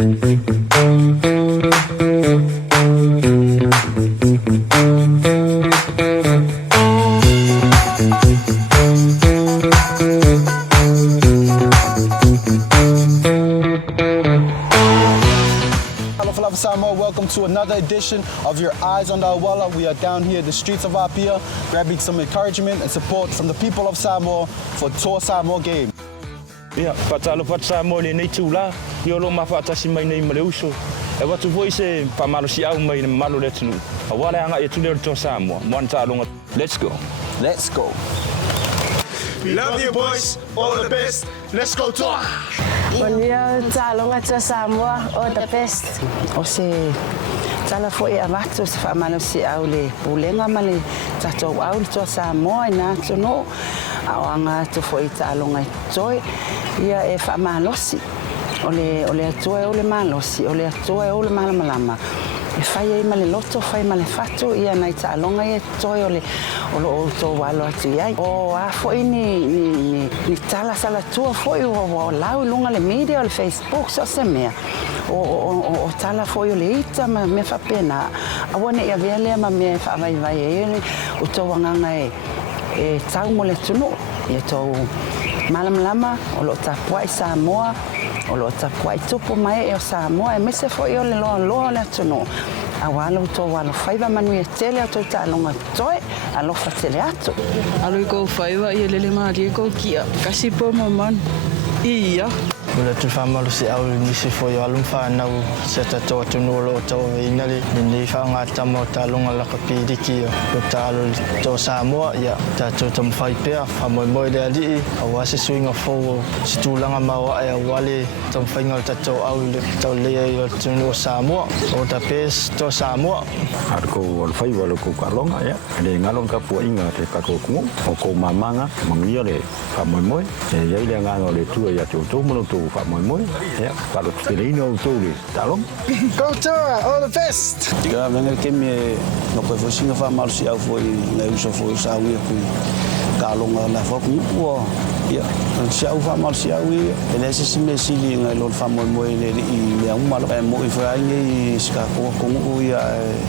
Samoa, welcome to another edition of your Eyes on the Auala. We are down here in the streets of Apia, grabbing some encouragement and support from the people of Samoa for Toa Samoa game. Yeah, patalo pat Samoa le nei tula, yolo mafata si mai nei maleuso. E watu voice pa malo si au mai malo le tunu. Awale anga e tule Toa Samoa. Mon talonga. Let's go. Let's go. We love you boys, all the best. Let's go Toa. Olia talonga Toa Samoa, all the best. O se tala foi a watu se fa malo si au le pulenga male tato au le Toa Samoa na tono awanga to foi talonga toi ia e fa malosi. Ole atoe ole malosi, ole atoe ole malamalama. E fai ai male loto, fai male fatu ia nai talonga e toi ole o to walo atu iai. O a foi ni tala sala tua foi o lau lunga le media o le Facebook so se mea. O tala foi o le ita ma me fa pena. Awane ia vele ma me fa vai e o to wanganga e tau mo le tunu ia to malamalama o lo tapua i Samoa. O lo tapua i tupu mai e o Samoa e mese foi o le loa le tunu. Awalo to walo faiva manu e tele o to talonga toe alo fa tele atu. Alo ko faiva i lele mari ko kia kasi po maman. Iya. Kula tu famalo si au ni si foi alum fa na se ta to tunu lo to inale ni fa ngata mo talonga la kapidi ki o talo to Samoa ya ta to tom fai pe fa mo le ali awase swing of fo situlanga mawa e wale tom fai ngal ta to au le to le tunu Samoa o ta pes to Samoa Har ko wal fai wal ko kalonga ya. Le ngalong ka pu inga te ka ko ku o ko mamanga mangia le fa mo e ye le ngalo le tu ya to mo to fa mo ya kalau pelino to le talong. Go Toa, all the best. Ya venga que me no ko fo singa fa mal si au foi na uso foi sa wi ku kalonga na fo ku o ya si au fa mal si au ele se me si nga lo fa mo le i le un mal mo i fa ni ska ko o ya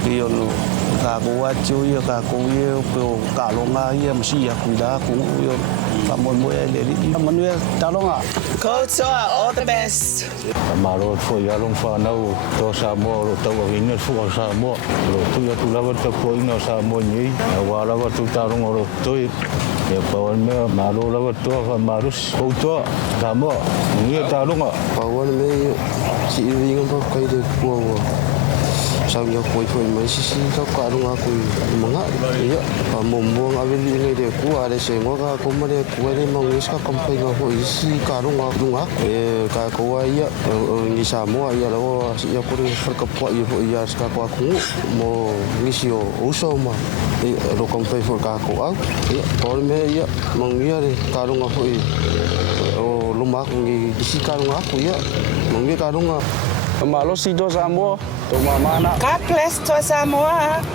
yo lo ka ko wa chu ya ka ko ye ko kalonga ya msi ya ku da ku yo fa mo le i manu talonga. Go Toa, all the best. Malo foi along fa na to Samoa lo to winner fu Samoa lo tu ya tu la to ko ina Samoa ni wala wa tu talong lo to e pa me malo la to fa marus ko to Samoa ni talong pa wala me si winga pa kai de ko sau yo koi mai si ka karunga ko manga ya pa mombo aveli ngai de ku are se ngo ka ko mare ku are mangis ka kompai ga ko si karunga dunga e ka ko ya ni Samoa ya lo ya ko ri ka po ya ska ko ku mo ngisio uso ma e ro kompai for ka ko ya por me ya mangia de karunga ko o lo ma ngi si karunga ko ya mangia karunga malo si Toa Samoa to mamana. God bless Toa Samoa.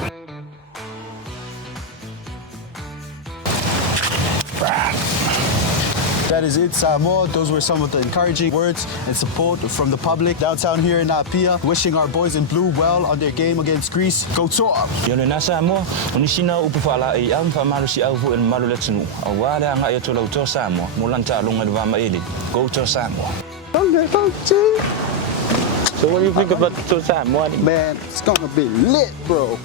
That is it, Samoa. Those were some of the encouraging words and support from the public downtown here in Apia, wishing our boys in blue well on their game against Greece. Go Toa! Yole na Samoa, unisina upufala e am fa malo si au fu en malo le tunu. Awale anga e to lo Toa Samoa, mulanta longa le vama ele. Go Toa Samoa. So what do you think about Toa Samoa? Man, it's gonna be lit, bro.